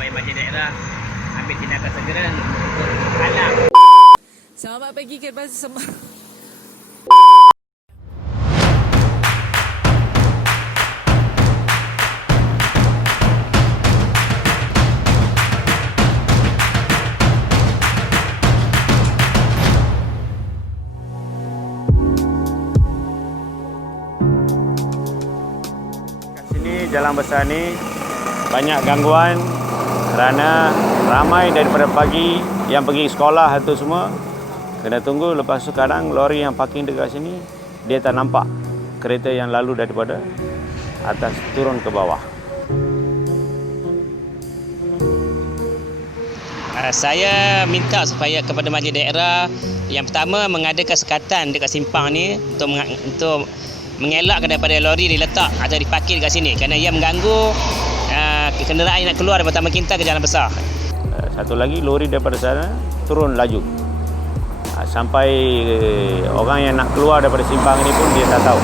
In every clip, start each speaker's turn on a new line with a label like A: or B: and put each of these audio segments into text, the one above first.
A: supaya majlis daerah ambil tindakan segera. Untuk halang
B: Selamat pagi kepada semua.
C: Kat sini jalan besar ni banyak gangguan kerana ramai daripada pagi yang pergi sekolah itu semua kena tunggu lepas tu kadang lori yang parking dekat sini dia tak nampak kereta yang lalu daripada atas turun ke bawah.
A: Uh, saya minta supaya kepada majlis daerah yang pertama mengadakan sekatan dekat simpang ni untuk untuk mengelakkan daripada lori diletak atau diparkir dekat sini kerana ia mengganggu uh, kenderaan yang nak keluar daripada Taman Kinta ke jalan besar.
C: Eh, Satu lagi lori daripada sana turun laju. Ah, Sampai eh, orang yang nak keluar daripada simpang ini pun dia tak tahu.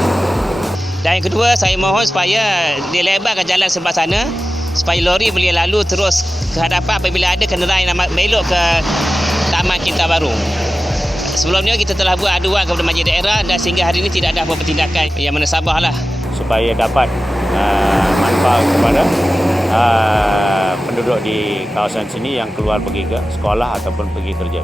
A: Dan yang kedua saya mohon supaya dilebarkan jalan sebelah sana supaya lori boleh lalu terus ke hadapan apabila ada kenderaan yang nak belok ke Taman Kinta Baru. Sebelumnya kita telah buat aduan kepada majlis daerah dan sehingga hari ini tidak ada apa tindakan yang menasabah lah.
C: supaya dapat uh, manfaat kepada uh, penduduk di kawasan sini yang keluar pergi ke sekolah ataupun pergi kerja.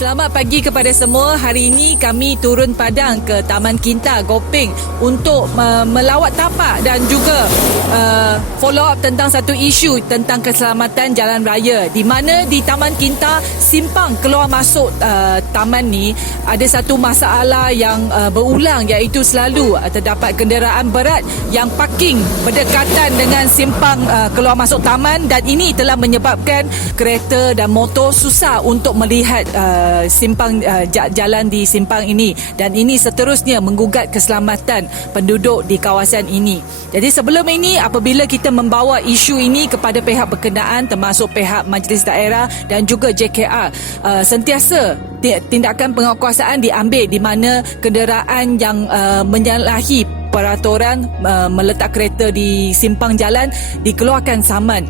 B: Selamat pagi kepada semua. Hari ini kami turun padang ke Taman Kinta Gopeng untuk uh, melawat tapak dan juga uh, follow up tentang satu isu tentang keselamatan jalan raya di mana di Taman Kinta simpang keluar masuk uh, taman ni ada satu masalah yang uh, berulang iaitu selalu uh, terdapat kenderaan berat yang parking berdekatan dengan simpang uh, keluar masuk taman dan ini telah menyebabkan kereta dan motor susah untuk melihat uh, simpang uh, ja- jalan di simpang ini dan ini seterusnya menggugat keselamatan penduduk di kawasan ini. Jadi sebelum ini apabila kita membawa isu ini kepada pihak berkenaan termasuk pihak majlis daerah dan juga JKR uh, sentiasa ti- tindakan penguatkuasaan diambil di mana kenderaan yang uh, menyalahi peraturan uh, meletak kereta di simpang jalan dikeluarkan saman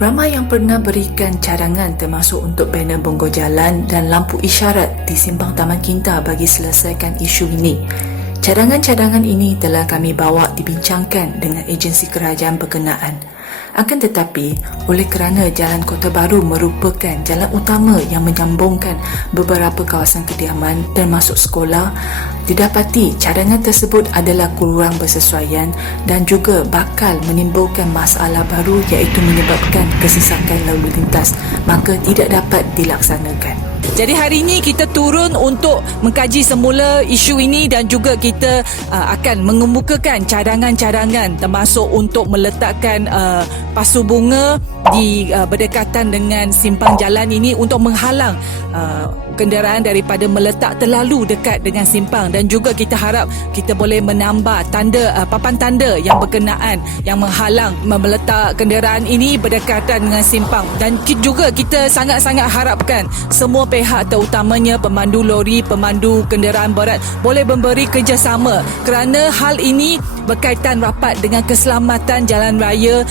D: Ramai yang pernah berikan cadangan termasuk untuk banner bonggol jalan dan lampu isyarat di simpang Taman Kinta bagi selesaikan isu ini. Cadangan-cadangan ini telah kami bawa dibincangkan dengan agensi kerajaan berkenaan. Akan tetapi, oleh kerana Jalan Kota Baru merupakan jalan utama yang menyambungkan beberapa kawasan kediaman termasuk sekolah, didapati cadangan tersebut adalah kurang bersesuaian dan juga bakal menimbulkan masalah baru iaitu menyebabkan kesesakan lalu lintas maka tidak dapat dilaksanakan.
B: Jadi hari ini kita turun untuk mengkaji semula isu ini dan juga kita uh, akan mengemukakan cadangan-cadangan termasuk untuk meletakkan uh, pasu bunga di uh, berdekatan dengan simpang jalan ini untuk menghalang uh, kenderaan daripada meletak terlalu dekat dengan simpang. Dan juga kita harap kita boleh menambah tanda uh, papan tanda yang berkenaan yang menghalang meletak kenderaan ini berdekatan dengan simpang. Dan juga kita sangat-sangat harapkan semua pihak terutamanya pemandu lori, pemandu kenderaan berat boleh memberi kerjasama kerana hal ini berkaitan rapat dengan keselamatan jalan raya,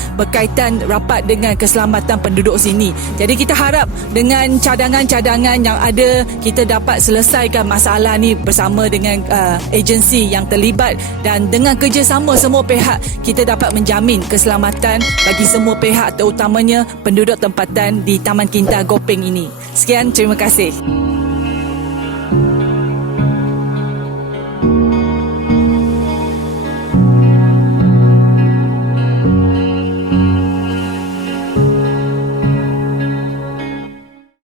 B: berkaitan rapat dengan keselamatan penduduk sini. Jadi kita harap dengan cadangan-cadangan yang ada kita dapat selesaikan masalah ni bersama dengan uh, agensi yang terlibat dan dengan kerjasama semua pihak kita dapat menjamin keselamatan bagi semua pihak terutamanya penduduk tempatan di Taman Kinta Gopeng ini. Sekian, terima kasih.